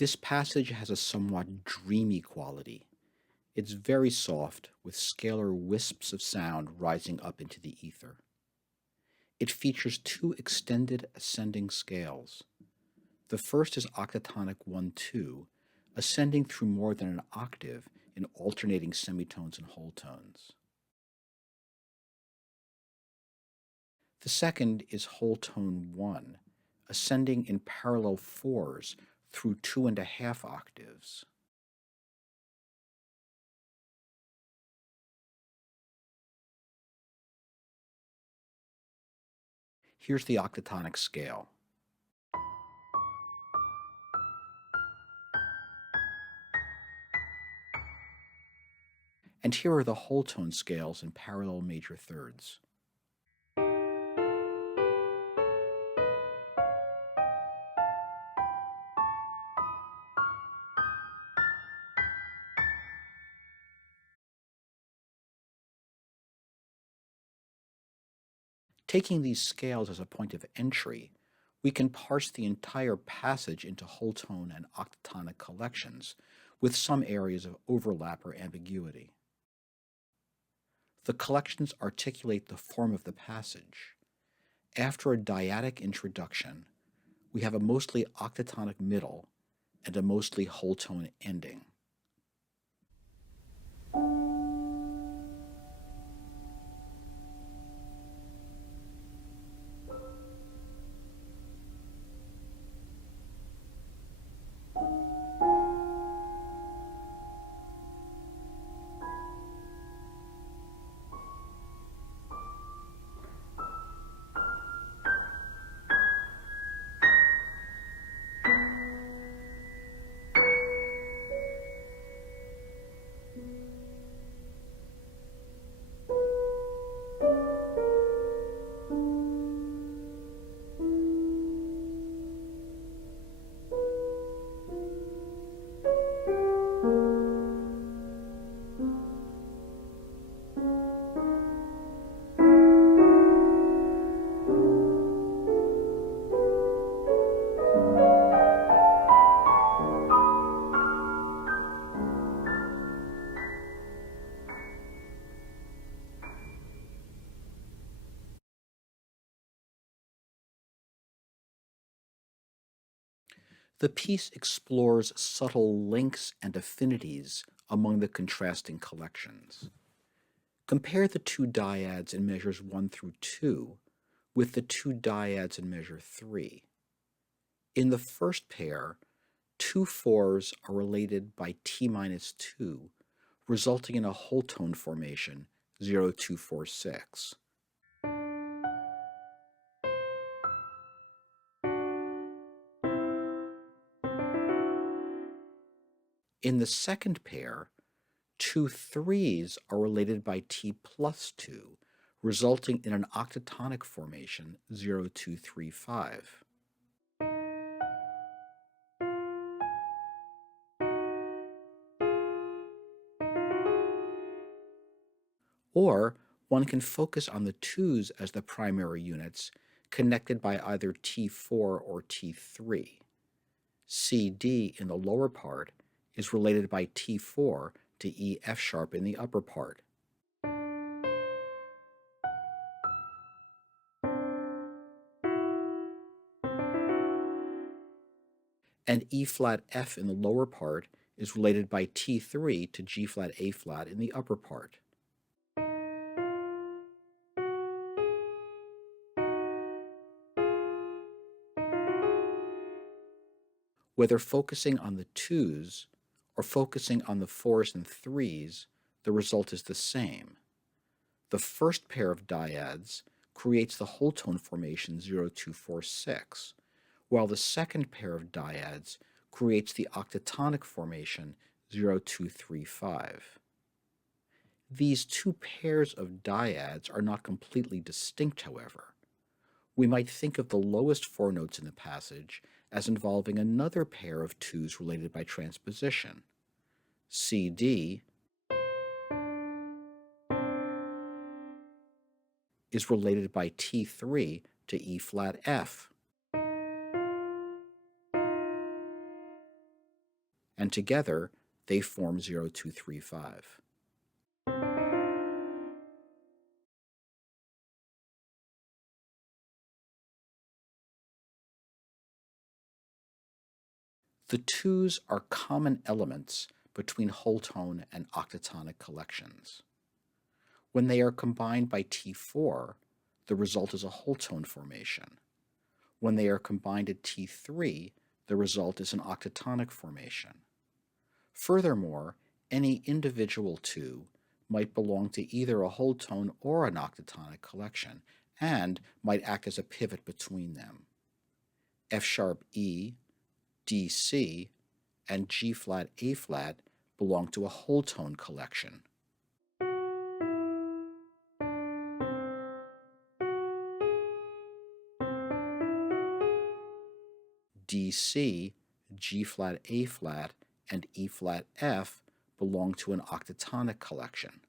This passage has a somewhat dreamy quality. It's very soft, with scalar wisps of sound rising up into the ether. It features two extended ascending scales. The first is octatonic 1-2, ascending through more than an octave in alternating semitones and whole tones. The second is whole tone 1, ascending in parallel fours through 2.5 octaves. Here's the octatonic scale. And here are the whole tone scales in parallel major thirds. Taking these scales as a point of entry, we can parse the entire passage into whole tone and octatonic collections, with some areas of overlap or ambiguity. The collections articulate the form of the passage. After a dyadic introduction, we have a mostly octatonic middle and a mostly whole tone ending. The piece explores subtle links and affinities among the contrasting collections. Compare the two dyads in measures 1 through 2 with the two dyads in measure 3. In the first pair, two fours are related by T minus 2, resulting in a whole tone formation 0-2-4-6. In the second pair, two threes are related by T plus 2, resulting in an octatonic formation 0-2-3-5. Or one can focus on the twos as the primary units, connected by either T4 or T3. CD in the lower part is related by T4 to E F sharp in the upper part. And E flat F in the lower part is related by T3 to G flat A flat in the upper part. Whether focusing on the twos or focusing on the fours and threes, the result is the same. The first pair of dyads creates the whole tone formation 0-2-4-6, while the second pair of dyads creates the octatonic formation 0-2-3-5. These two pairs of dyads are not completely distinct, however. We might think of the lowest four notes in the passage as involving another pair of twos related by transposition. CD is related by T3 to E flat F. and together they form 0235. The twos are common elements between whole tone and octatonic collections. When they are combined by T4, the result is a whole tone formation. When they are combined at T3, the result is an octatonic formation. Furthermore, any individual two might belong to either a whole tone or an octatonic collection and might act as a pivot between them. F sharp E, D C, and G flat A flat belong to a whole tone collection. D C, G flat A flat, and E flat F belong to an octatonic collection.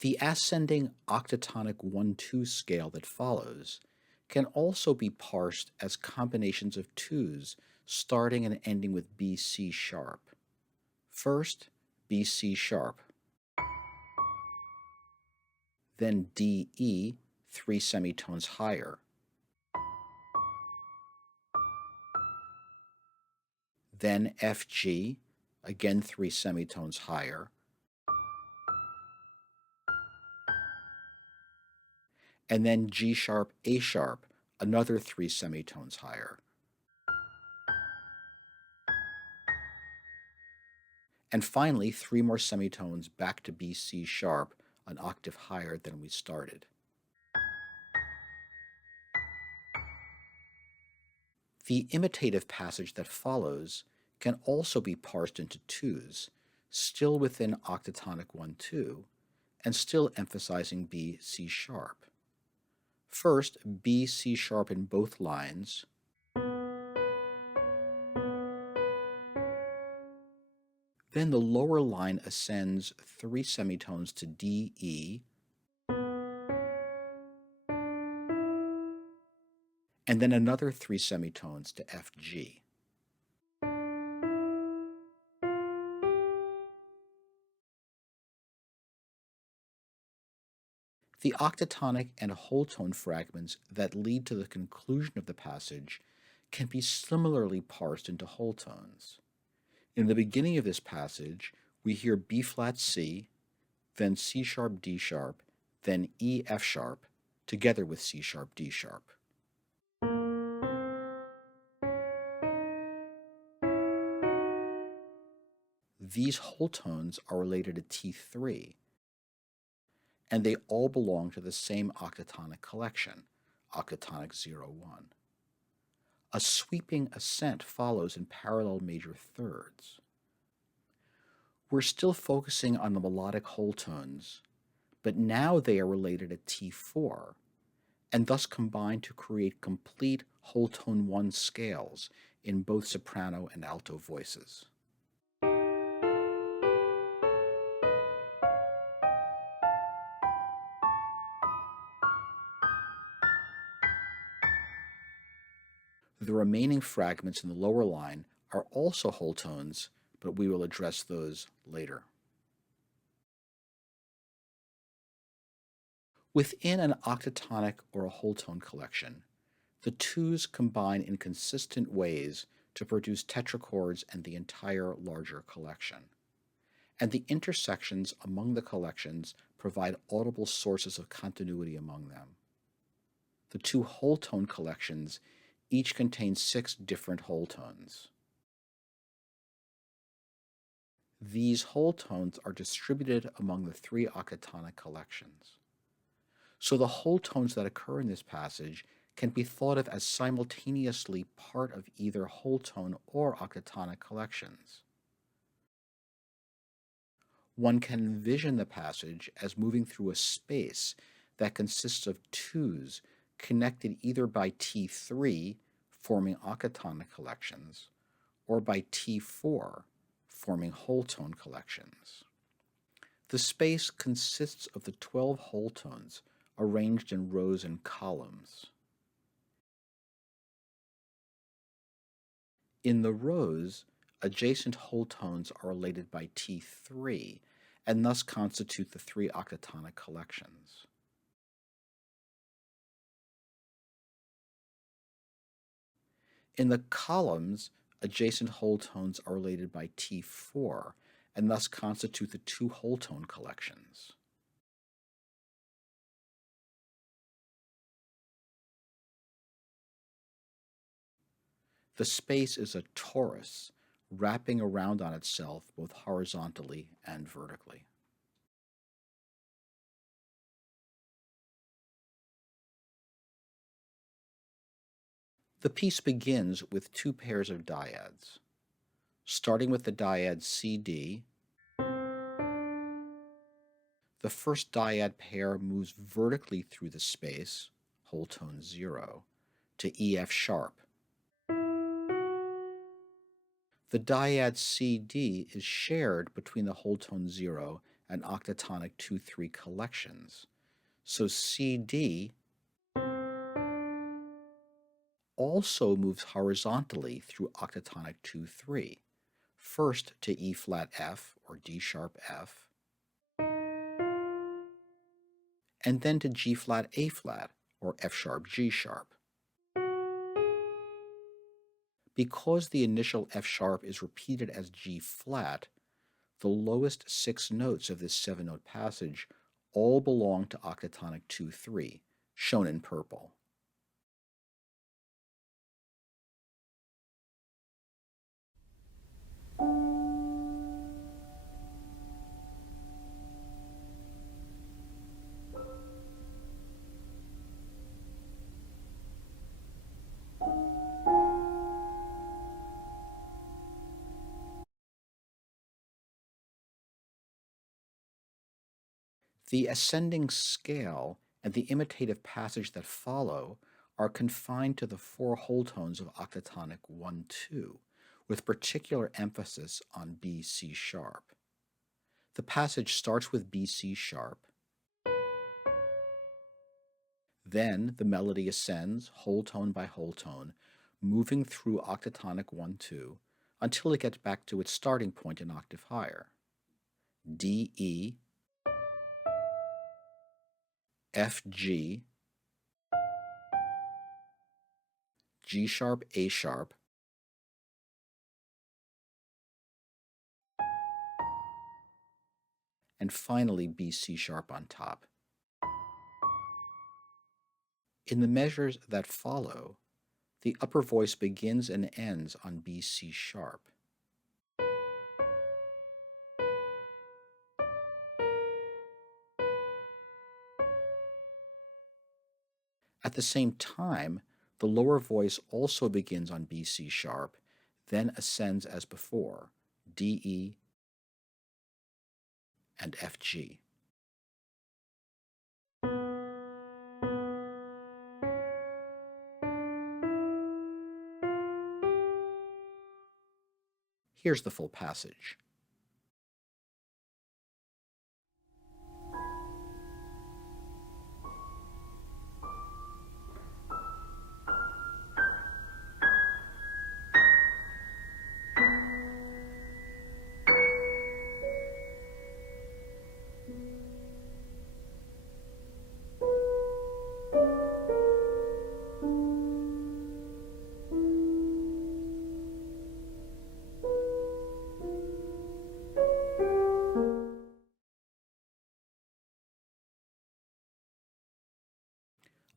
The ascending octatonic 1-2 scale that follows can also be parsed as combinations of twos starting and ending with B C sharp. First, B C sharp, then D E, 3 semitones higher, then F G, again 3 semitones higher, and then G sharp A sharp, another 3 semitones higher. And finally, 3 more semitones back to B C sharp, an octave higher than we started. The imitative passage that follows can also be parsed into twos, still within octatonic 1-2, and still emphasizing B C sharp. First, B C sharp in both lines, then the lower line ascends 3 semitones to D E, and then another 3 semitones to F G. The octatonic and whole tone fragments that lead to the conclusion of the passage can be similarly parsed into whole tones. In the beginning of this passage, we hear B flat C, then C sharp D sharp, then E F sharp, together with C sharp D sharp. These whole tones are related to T3, and they all belong to the same octatonic collection, octatonic 0-1. A sweeping ascent follows in parallel major thirds. We're still focusing on the melodic whole tones, but now they are related at T4, and thus combine to create complete whole tone 1 scales in both soprano and alto voices. The remaining fragments in the lower line are also whole tones, but we will address those later. Within an octatonic or a whole tone collection, the twos combine in consistent ways to produce tetrachords and the entire larger collection. And the intersections among the collections provide audible sources of continuity among them. The two whole tone collections each contain 6 different whole tones. These whole tones are distributed among the 3 octatonic collections. So the whole tones that occur in this passage can be thought of as simultaneously part of either whole tone or octatonic collections. One can envision the passage as moving through a space that consists of twos connected either by T3, forming octatonic collections, or by T4, forming whole tone collections. The space consists of the 12 whole tones arranged in rows and columns. In the rows, adjacent whole tones are related by T3 and thus constitute the three octatonic collections. In the columns, adjacent whole tones are related by T4 and thus constitute the two whole tone collections. The space is a torus, wrapping around on itself both horizontally and vertically. The piece begins with two pairs of dyads. Starting with the dyad CD, the first dyad pair moves vertically through the space, whole tone 0, to E F sharp. The dyad CD is shared between the whole tone 0 and octatonic 2-3 collections, so CD also moves horizontally through octatonic 2-3, first to E flat F or D sharp F, and then to G flat A flat or F sharp G sharp. Because the initial F sharp is repeated as G flat, the lowest 6 notes of this 7-note passage all belong to octatonic 2-3, shown in purple. The ascending scale and the imitative passage that follow are confined to the 4 whole tones of octatonic 1-2, with particular emphasis on B C sharp. The passage starts with B C sharp. Then the melody ascends, whole tone by whole tone, moving through octatonic 1-2 until it gets back to its starting point an octave higher. D E, F G, G sharp, A sharp, and finally B C sharp on top. In the measures that follow, the upper voice begins and ends on B C sharp. At the same time, the lower voice also begins on B C sharp, then ascends as before, D E and F G. Here's the full passage.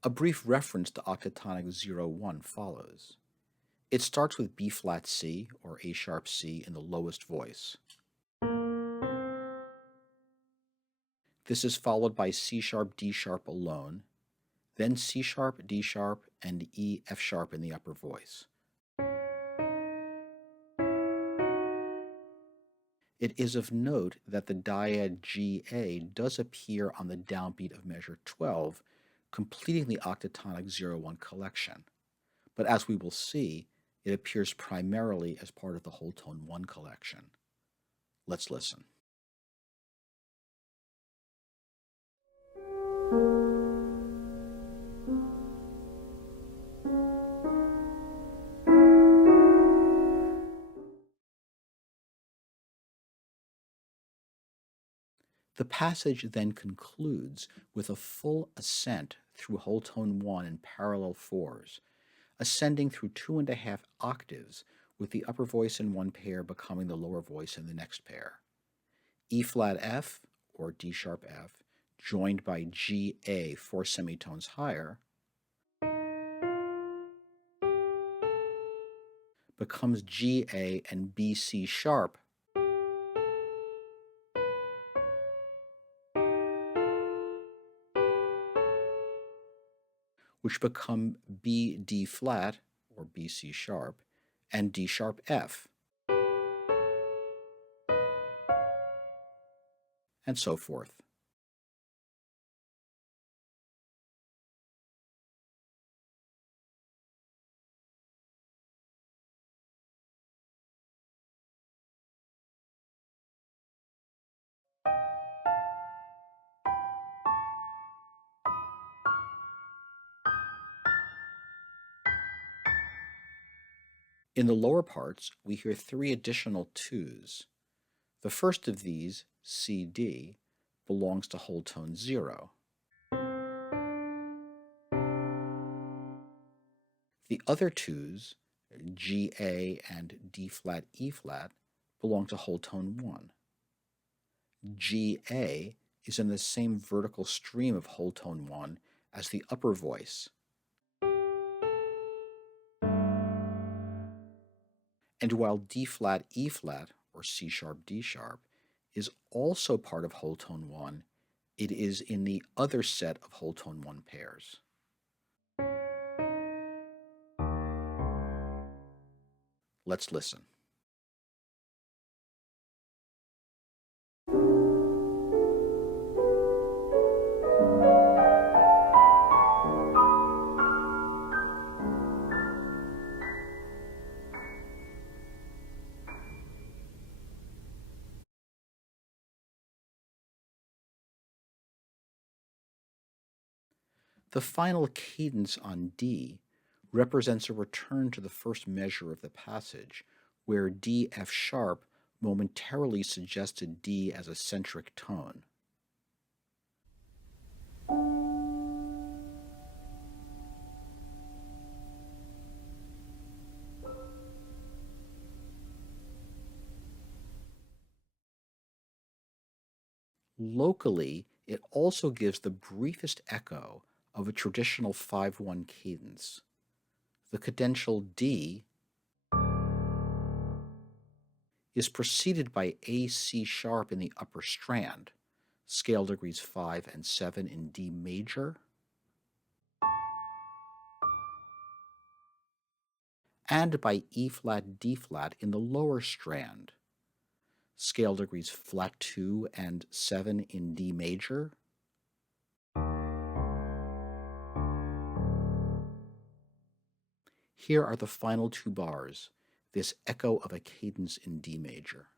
A brief reference to octatonic 0-1 follows. It starts with B flat C or A sharp C in the lowest voice. This is followed by C sharp, D sharp alone, then C sharp, D sharp, and E F sharp in the upper voice. It is of note that the dyad GA does appear on the downbeat of measure 12, completing the octatonic 0-1 collection, but as we will see, it appears primarily as part of the whole tone 1 collection. Let's listen. The passage then concludes with a full ascent through whole tone 1 in parallel fours, ascending through 2.5 octaves, with the upper voice in one pair becoming the lower voice in the next pair. E flat F, or D sharp F, joined by G A 4 semitones higher, becomes G A and B C sharp, which become B D flat, or B C sharp, and D sharp F, and so forth. In the lower parts, we hear 3 additional twos. The first of these, C D, belongs to whole tone 0. The other twos, G A and D flat E flat, belong to whole tone 1. G A is in the same vertical stream of whole tone 1 as the upper voice. And while D flat E flat, or C sharp D sharp, is also part of whole tone 1, it is in the other set of whole tone 1 pairs. Let's listen. The final cadence on D represents a return to the first measure of the passage, where D F sharp momentarily suggested D as a centric tone. Locally, it also gives the briefest echo of a traditional 5-1 cadence. The cadential D is preceded by A C sharp in the upper strand, scale degrees 5 and 7 in D major, and by E flat D flat in the lower strand, scale degrees flat 2 and 7 in D major, Here are the final 2 bars, this echo of a cadence in D major.